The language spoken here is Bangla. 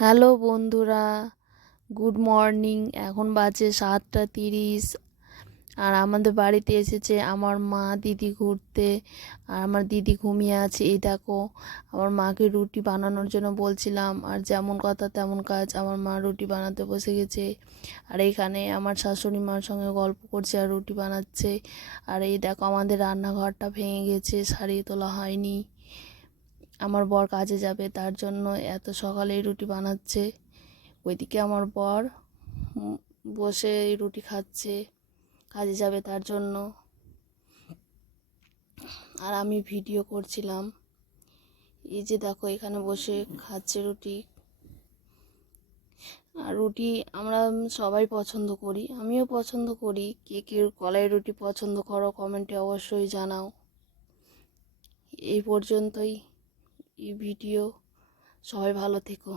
হ্যালো বন্ধুরা, গুড মর্নিং। এখন বাজে 7:30। আর আমাদের বাড়িতে এসেছে আমার মা দিদি ঘুরতে। আর আমার দিদি ঘুমিয়ে আছে। এই দেখো, আমার মাকে রুটি বানানোর জন্য বলছিলাম, আর যেমন কথা তেমন কাজ, আমার মা রুটি বানাতে বসে গেছে। আর এইখানে আমার শাশুড়ি মার সঙ্গে গল্প করছে আর রুটি বানাচ্ছে। আর এই দেখো, আমাদের রান্নাঘরটা ভেঙে গেছে, সারিয়ে তোলা হয়নি। আমার বর কাজে যাবে, তার জন্য এত সকালেই রুটি বানাচ্ছে। ওইদিকে আমার বর উম, বসে রুটি খাচ্ছে, কাজে যাবে তার জন্য। আর আমি ভিডিও করছিলাম। এই যে দেখো, এখানে বসে খাচ্ছে রুটি। আর রুটি আমরা সবাই পছন্দ করি, আমিও পছন্দ করি। কে কে কলাই রুটি পছন্দ করো কমেন্টে অবশ্যই জানাও। এই পর্যন্তই এই ভিডিও। সবাই ভালো থেকো।